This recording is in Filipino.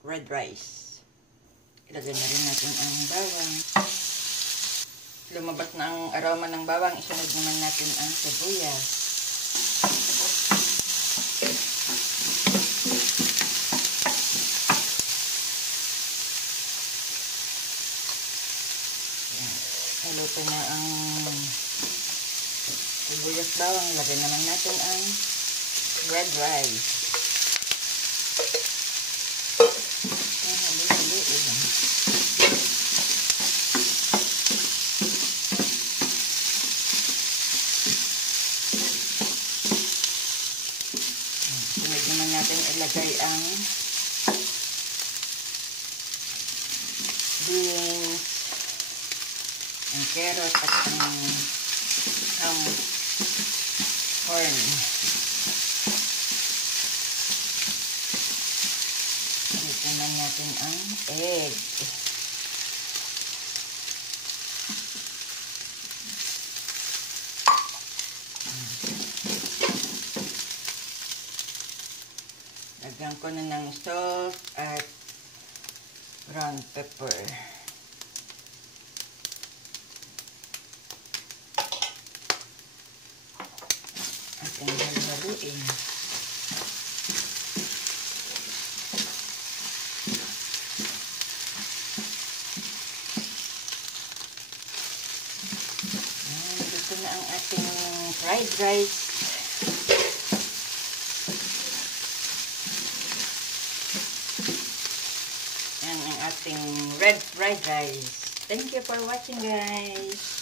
red rice. Ilagay na rin natin ang bawang. Lumabas na ang aroma ng bawang, isunod naman natin ang sibuyas. Haluto na ang sibuyas bawang. Ilagay naman natin ang red rice. Sunod naman natin ilagay ang beans, ang carrot at ang corn. Sunod naman natin ang egg. Lagyan ko na ng salt at brown pepper. Ating haluin. Dito na ang ating fried rice. Yan ang ating red fried rice. Thank you for watching, guys.